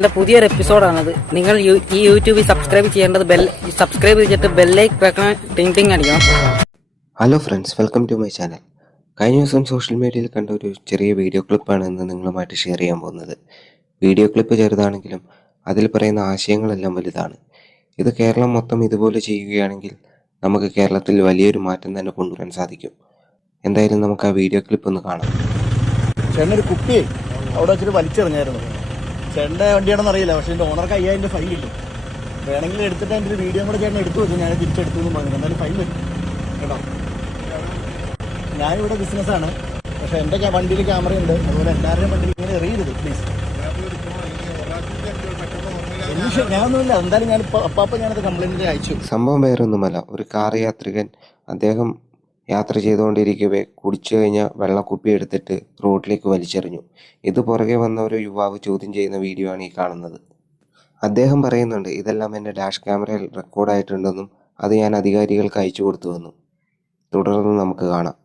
എൻ്റെ പുതിയൊരു എപ്പിസോഡാണത്. നിങ്ങൾ ഈ യൂട്യൂബിൽ സബ്സ്ക്രൈബ് ചെയ്യേണ്ടത് സബ്സ്ക്രൈബ് ചെയ്തിട്ട് ബെല്ലൈക്ക് വെക്കണം, ടിങ് ടിങ് അടിക്കണം. Hello friends, welcome to my channel. കഴിഞ്ഞ ദിവസം സോഷ്യൽ മീഡിയയിൽ കണ്ട ഒരു ചെറിയ വീഡിയോ ക്ലിപ്പാണ് ഇന്ന് നിങ്ങളുമായിട്ട് ഷെയർ ചെയ്യാൻ പോകുന്നത്. വീഡിയോ ക്ലിപ്പ് ചെറുതാണെങ്കിലും അതിൽ പറയുന്ന ആശയങ്ങളെല്ലാം വലുതാണ്. ഇത് കേരളം മൊത്തം ഇതുപോലെ ചെയ്യുകയാണെങ്കിൽ നമുക്ക് കേരളത്തിൽ വലിയൊരു മാറ്റം തന്നെ കൊണ്ടുവരാൻ സാധിക്കും. എന്തായാലും നമുക്ക് ആ വീഡിയോ ക്ലിപ്പ് ഒന്ന് കാണാം. ചേട്ടനൊരു കുപ്പിയെ അവിടെ വെച്ചിട്ട് വലിച്ചെറിഞ്ഞായിരുന്നു. ചേട്ടൻ്റെ വണ്ടിയാണെന്ന് അറിയില്ല, പക്ഷേ എൻ്റെ ഓണർക്ക് 5000 ഫൈൻ കിട്ടും. വേണമെങ്കിൽ എടുത്തിട്ട് എൻ്റെ ഒരു വീഡിയോ കൂടെ ചേട്ടൻ എടുത്തു വെച്ചു, ഞാൻ തിരിച്ചെടുത്തു എന്ന് പറഞ്ഞു. എന്നാലും ഫൈൻ വരും കേട്ടോ. ഞാനിവിടെ ബിസിനസ്സാണ്, പക്ഷേ എൻ്റെ വണ്ടിയിൽ ക്യാമറയുണ്ട്. അതുപോലെ എല്ലാവരുടെയും വണ്ടിയിൽ ഇങ്ങനെ എറിയരുത് പ്ലീസ്. ഞാനൊന്നുമില്ല, എന്തായാലും ഞാനിപ്പോൾ ഞാനത് കംപ്ലൈൻറ്റ് അയച്ചു. സംഭവം വേറൊന്നുമല്ല, ഒരു കാർ യാത്രികൻ അദ്ദേഹം യാത്ര ചെയ്തുകൊണ്ടിരിക്കവേ കുടിച്ചു കഴിഞ്ഞ വെള്ളക്കുപ്പി എടുത്തിട്ട് റോഡിലേക്ക് വലിച്ചെറിഞ്ഞു. ഇത് പുറകെ വന്ന ഒരു യുവാവ് ചോദ്യം ചെയ്യുന്ന വീഡിയോ ആണ് ഈ കാണുന്നത്. അദ്ദേഹം പറയുന്നുണ്ട്, ഇതെല്ലാം എൻ്റെ ഡാഷ് ക്യാമറയിൽ റെക്കോർഡായിട്ടുണ്ടെന്നും അത് ഞാൻ അധികാരികൾക്ക് അയച്ചു കൊടുത്തുവെന്നും. തുടർന്ന് നമുക്ക് കാണാം.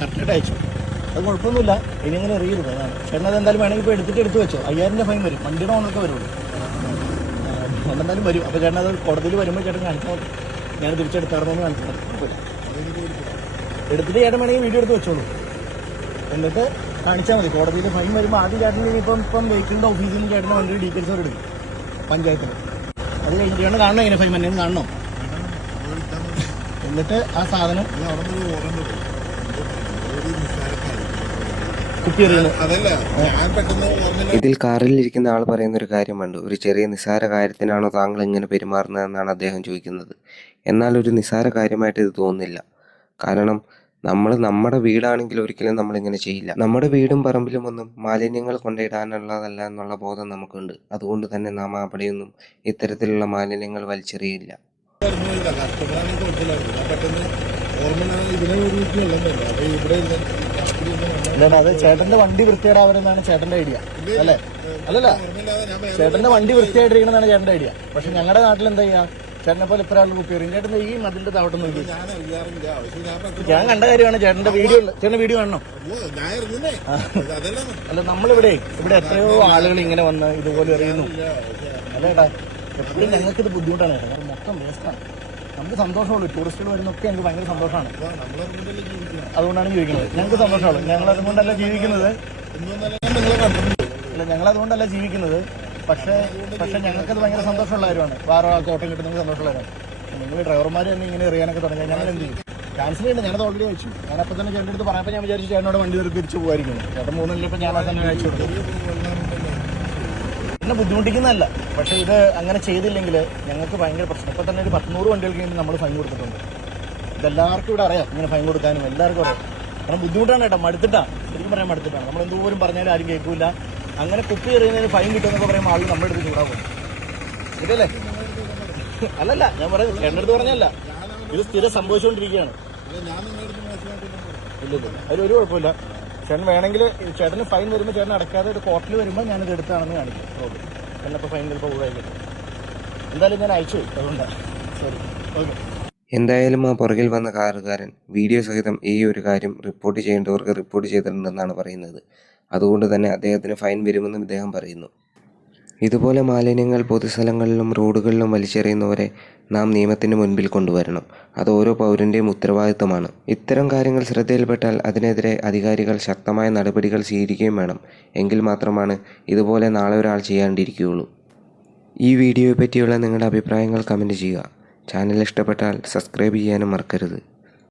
കറക്റ്റായിട്ട് അയച്ചു, അത് കുഴപ്പമൊന്നുമില്ല. ഇനി അങ്ങനെ അറിയരുത്, അതാണ്. ചേട്ടൻ അത് എന്തായാലും വേണമെങ്കിൽ ഇപ്പോൾ എടുത്ത് വെച്ചോ. 5000 ഫൈൻ വരും, വണ്ടിയുടെ ഓണർക്ക് വരുള്ളൂ. അതെന്തായാലും വരും. അപ്പോൾ ചേട്ടൻ അത് കോടതിയിൽ വരുമ്പോൾ ചേട്ടൻ കാണിച്ചാൽ ഞാൻ തിരിച്ചെടുത്താറെന്ന് കാണിച്ചാൽ കുഴപ്പമില്ല. എടുത്തിട്ട് ചേട്ടൻ വേണമെങ്കിൽ വീഡിയോ എടുത്ത് വെച്ചോളൂ, എന്നിട്ട് കാണിച്ചാൽ മതി. കോടതിയിൽ ഫൈൻ വരുമ്പോൾ ആദ്യം ചേട്ടൻ ഇപ്പം വെഹിക്കിളിൻ്റെ ഓഫീസിൽ നിന്ന് ചേട്ടൻ്റെ വണ്ടിയുടെ ഡീറ്റെയിൽസ് അവർ എടുക്കും പഞ്ചായത്തിൽ. അത് കഴിഞ്ഞ് ചേട്ടൻ കാണണം, ഇങ്ങനെ ഫൈൻ എന്നെ കാണണം. എന്നിട്ട് ആ സാധനം ഇതിൽ കാറിലിരിക്കുന്ന ആൾ പറയുന്ന ഒരു കാര്യം കണ്ടു. ഒരു ചെറിയ നിസ്സാര കാര്യത്തിനാണോ താങ്കൾ ഇങ്ങനെ പെരുമാറുന്നതെന്നാണ് അദ്ദേഹം ചോദിക്കുന്നത്. എന്നാൽ ഒരു നിസ്സാര കാര്യമായിട്ട് ഇത് തോന്നുന്നില്ല. കാരണം നമ്മുടെ വീടാണെങ്കിൽ ഒരിക്കലും നമ്മളിങ്ങനെ ചെയ്യില്ല. നമ്മുടെ വീടും പറമ്പിലും ഒന്നും മാലിന്യങ്ങൾ കൊണ്ടിടാനുള്ളതല്ല എന്നുള്ള ബോധം നമുക്കുണ്ട്. അതുകൊണ്ട് തന്നെ നാം അവിടെയൊന്നും ഇത്തരത്തിലുള്ള മാലിന്യങ്ങൾ വലിച്ചെറിയില്ല. അത് ചേട്ടന്റെ വണ്ടി വൃത്തികേടാവരുന്നതാണ് ചേട്ടന്റെ ഐഡിയ, അല്ലേ? അല്ലല്ല, ചേട്ടന്റെ വണ്ടി വൃത്തിയായിട്ടിരിക്കണമെന്നാണ് ചേട്ടന്റെ ഐഡിയ. പക്ഷെ ഞങ്ങളുടെ നാട്ടിൽ എന്താ ചെയ്യാ, ചേട്ടനെ പോലെ ഇപ്പഴാൾ കുപ്പി എറിയും. ചേട്ടൻ ഈ മതിലിന്റെ താവട്ടം നോക്കി. ഞാൻ കണ്ട കാര്യമാണ് ചേട്ടന്റെ വീഡിയോ. ചേട്ടന്റെ വീഡിയോ കാണണം. അല്ല, ഇവിടെ എത്രയോ ആളുകൾ ഇങ്ങനെ വന്ന് ഇതുപോലെ എറിയുന്നു. അല്ല ചേട്ടാ, എപ്പോഴും ഞങ്ങൾക്കിത് ബുദ്ധിമുട്ടാണ് ചേട്ടാ. മൊത്തം വേസ്റ്റാണ്. നമുക്ക് സന്തോഷമുള്ളൂ, ടൂറിസ്റ്റുകൾ വരുന്നൊക്കെ എനിക്ക് ഭയങ്കര സന്തോഷമാണ്. അതുകൊണ്ടാണ് ജീവിക്കുന്നത്. ഞങ്ങൾക്ക് സന്തോഷമുള്ളൂ. ഞങ്ങൾ അതുകൊണ്ടല്ല ജീവിക്കുന്നത്. അല്ല, ഞങ്ങളതുകൊണ്ടല്ല ജീവിക്കുന്നത്. പക്ഷേ ഞങ്ങൾക്കത് ഭയങ്കര സന്തോഷമുള്ള കാര്യമാണ്. വേറെ ആൾക്ക് ഓട്ടം കിട്ടുന്നത് സന്തോഷമുള്ള കാര്യമാണ്. നിങ്ങൾ ഡ്രൈവർമാർ തന്നെ ഇങ്ങനെ എറിയാനൊക്കെ തുടങ്ങിയാൽ ഞങ്ങൾ എന്ത് ചെയ്യും? ക്യാൻസൽ ചെയ്യണ്ട. ഞാനത് ഓൾറെഡി അയച്ചു. ഞാനപ്പോൾ തന്നെ ചേട്ടൻ്റെ അടുത്ത് പറഞ്ഞപ്പോൾ ഞാൻ വിചാരിച്ചു ചേട്ടനോട് വണ്ടി തിരിച്ചു പോകുമായിരിക്കും. ചേട്ടൻ 3 ഇപ്പം ഞാൻ തന്നെ അയച്ചു കൊടുത്തു. എന്നെ ബുദ്ധിമുട്ടിക്കുന്നതല്ല, പക്ഷേ ഇത് അങ്ങനെ ചെയ്തില്ലെങ്കിൽ ഞങ്ങൾക്ക് ഭയങ്കര പ്രശ്നം. ഇപ്പം തന്നെ ഒരു 100 വണ്ടികൾക്ക് വേണ്ടി നമ്മൾ ഫൈൻ കൊടുത്തിട്ടുണ്ട്. ഇതെല്ലാവർക്കും ഇവിടെ അറിയാം, ഇങ്ങനെ ഫൈൻ കൊടുക്കാനും എല്ലാവർക്കും അറിയാം. കാരണം ബുദ്ധിമുട്ടാണ് കേട്ടോ, മടുത്തിട്ടാണ്. ശരിക്കും പറയാൻ മടുത്തിട്ടാണ്. നമ്മൾ എന്തോരം പറഞ്ഞാലും ആരും കേൾക്കില്ല. അങ്ങനെ കുപ്പി എറിയുന്നതിന് ഫൈൻ കിട്ടുമെന്നൊക്കെ പറയുമ്പോൾ ആളുകൾ നമ്മുടെ അടുത്ത് ചൂടാകും. ശരിയല്ലേ? അല്ലല്ല, ഞാൻ പറയുന്നത് ചേട്ടൻ്റെ അടുത്ത് പറഞ്ഞല്ല, ഇത് സ്ഥിരം സംഭവിച്ചുകൊണ്ടിരിക്കുകയാണ്. ഇല്ല, അതിലൊരു കുഴപ്പമില്ല. ചേട്ടൻ വേണമെങ്കിൽ ചേട്ടന് ഫൈൻ വരുമ്പോൾ ചേട്ടൻ അടയ്ക്കാതെ ഒരു കോർട്ടിൽ വരുമ്പോൾ ഞാനിത് എടുത്താണെന്ന് കാണിക്കും. ഓക്കെ, എന്നപ്പോൾ ഫൈൻ ചിലപ്പോൾ ഒഴിവാക്കിയിട്ട് എന്തായാലും ഞാൻ അയച്ചു. അതുകൊണ്ടാണ്. ശരി, ഓക്കെ. എന്തായാലും ആ പുറകിൽ വന്ന കാറുകാരൻ വീഡിയോ സഹിതം ഈ ഒരു കാര്യം റിപ്പോർട്ട് ചെയ്യേണ്ടവർക്ക് റിപ്പോർട്ട് ചെയ്തിട്ടുണ്ടെന്നാണ് പറയുന്നത്. അതുകൊണ്ട് തന്നെ അദ്ദേഹത്തിന് ഫൈൻ വരുമെന്നും ഇദ്ദേഹം പറയുന്നു. ഇതുപോലെ മാലിന്യങ്ങൾ പൊതുസ്ഥലങ്ങളിലും റോഡുകളിലും വലിച്ചെറിയുന്നവരെ നാം നിയമത്തിന് മുൻപിൽ കൊണ്ടുവരണം. അത് ഓരോ പൗരൻ്റെയും ഉത്തരവാദിത്തമാണ്. ഇത്തരം കാര്യങ്ങൾ ശ്രദ്ധയിൽപ്പെട്ടാൽ അതിനെതിരെ അധികാരികൾ ശക്തമായ നടപടികൾ സ്വീകരിക്കുകയും വേണം. എങ്കിൽ മാത്രമാണ് ഇതുപോലെ നാളെ ഒരാൾ ചെയ്യാണ്ടിരിക്കുകയുള്ളൂ. ഈ വീഡിയോയെ പറ്റിയുള്ള നിങ്ങളുടെ അഭിപ്രായങ്ങൾ കമൻറ്റ് ചെയ്യുക. ചാനൽ ഇഷ്ടപ്പെട്ടാൽ സബ്സ്ക്രൈബ് ചെയ്യാനും മറക്കരുത്.